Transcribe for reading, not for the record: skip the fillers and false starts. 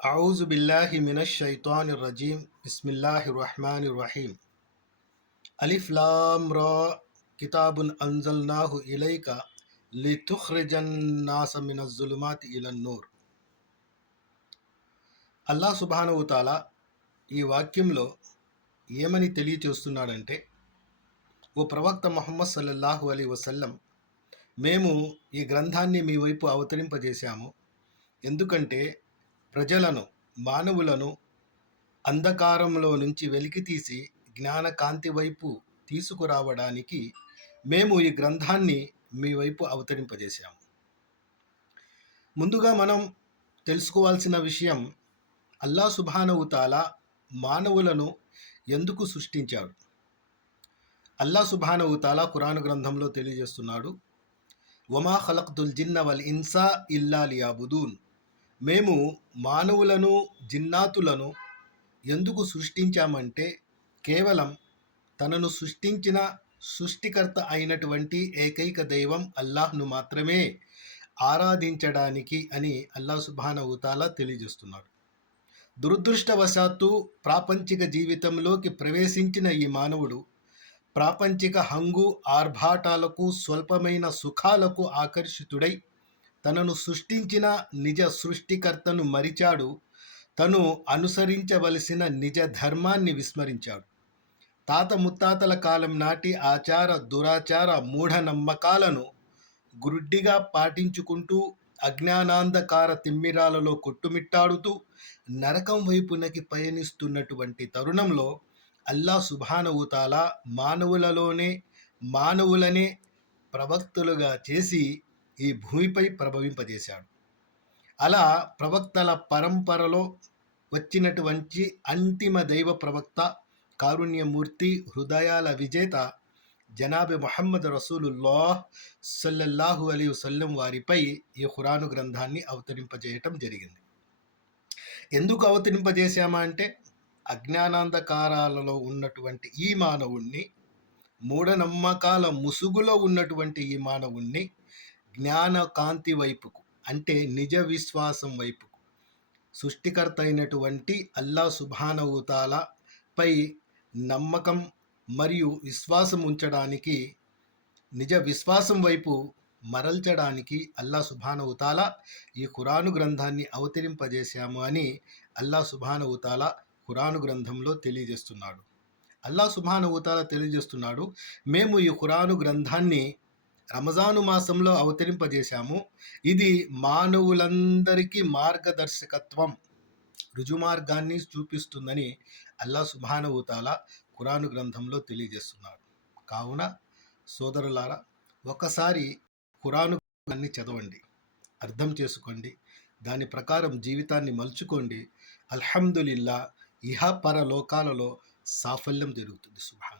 أعوذ بالله من الشيطان الرجيم بسم الله الرحمن الرحيم ألف لام را كتاب أنزلناه إليك لتخرج الناس من الظلمات إلى النور. అల్లాహ్ సుబ్హానహు తాలా ఈ వాక్యంలో ఏమని తెలియచేస్తున్నాడంటే, ఓ ప్రవక్త ముహమ్మద్ సల్లల్లాహు అలీ వసల్లం, మేము ఈ గ్రంథాన్ని మీ వైపు అవతరింపజేశాము. ఎందుకంటే ప్రజలను, మానవులను అంధకారంలో నుంచి వెలికితీసి జ్ఞాన కాంతి వైపు తీసుకురావడానికి మేము ఈ గ్రంథాన్ని మీ వైపు అవతరింపజేశాము. ముందుగా మనం తెలుసుకోవాల్సిన విషయం, అల్లాహ్ సుబ్హానహు తాలా మానవులను ఎందుకు సృష్టించాడు. అల్లాహ్ సుబ్హానహు తాలా ఖురాన్ గ్రంథంలో తెలియజేస్తున్నాడు, వమా ఖలక్తుల్ జిన్న వల్ ఇన్సా ఇల్లా లియాబుదూన్. మేము మానవులను, జిన్నాతులను ఎందుకు సృష్టించామంటే కేవలం తనను సృష్టించిన సృష్టికర్త అయినటువంటి ఏకైక దైవం అల్లాహ్ను మాత్రమే ఆరాధించడానికి అని అల్లాహ్ సుబ్హానహు తాలా తెలియజేస్తున్నాడు. దురదృష్టవశాత్తు ప్రాపంచిక జీవితంలోకి ప్రవేశించిన ఈ మానవుడు ప్రాపంచిక హంగు ఆర్భాటాలకు, స్వల్పమైన సుఖాలకు ఆకర్షితుడై తనను సృష్టించిన నిజ సృష్టికర్తను మరిచాడు. తను అనుసరించవలసిన నిజ ధర్మాన్ని విస్మరించాడు. తాత ముత్తాతల కాలం నాటి ఆచార దురాచార మూఢనమ్మకాలను గురుడ్డిగా పాటించుకుంటూ అజ్ఞానాంధకార తిమ్మిరాలలో కొట్టుమిట్టాడుతూ నరకం వైపునకి పయనిస్తున్నటువంటి తరుణంలో అల్లాహ్ సుబ్హానహు తాలా మానవులనే ప్రవక్తలుగా చేసి ఈ భూమిపై ప్రభవింపజేశాడు. అలా ప్రవక్తల పరంపరలో వచ్చినటువంటి అంతిమ దైవ ప్రవక్త, కారుణ్యమూర్తి, హృదయాల విజేత జనాబె ముహమ్మద్ రసూలుల్లాహ్ సల్లల్లాహు అలీ వసల్లం వారిపై ఈ ఖురాను గ్రంథాన్ని అవతరింపజేయటం జరిగింది. ఎందుకు అవతరింపజేశామా అంటే, అజ్ఞానాంధకారాలలో ఉన్నటువంటి ఈ మానవుణ్ణి, మూఢనమ్మకాల ముసుగులో ఉన్నటువంటి ఈ మానవుణ్ణి జ్ఞాన కాంతి వైపుకు, అంటే నిజ విశ్వాసం వైపుకు, సృష్టికర్త అయినటువంటి అల్లాహ్ సుబ్హానహు తాలా పై నమ్మకం మరియు విశ్వాసం ఉంచడానికి, నిజ విశ్వాసం వైపు మరల్చడానికి అల్లాహ్ సుబ్హానహు తాలా ఈ ఖురాను గ్రంథాన్ని అవతరింపజేశాము అని అల్లాహ్ సుబ్హానహు తాలా ఖురాను గ్రంథంలో తెలియజేస్తున్నాడు. అల్లాహ్ సుబ్హానహు తాలా తెలియజేస్తున్నాడు, మేము ఈ ఖురాను గ్రంథాన్ని రమజాను మాసంలో అవతరింపజేశాము. ఇది మానవులందరికీ మార్గదర్శకత్వం, రుజుమార్గాన్ని చూపిస్తుందని అల్లాహ్ సుబ్హానహు తాలా ఖురాను గ్రంథంలో తెలియజేస్తున్నాడు. కావున సోదరులారా, ఒకసారి ఖురాను గ్రంథాన్ని చదవండి, అర్థం చేసుకోండి, దాని ప్రకారం జీవితాన్ని మలుచుకోండి. అల్హమ్దులిల్లా, ఇహ పరలోకాలలో సాఫల్యం జరుగుతుంది. సుబ్హాన్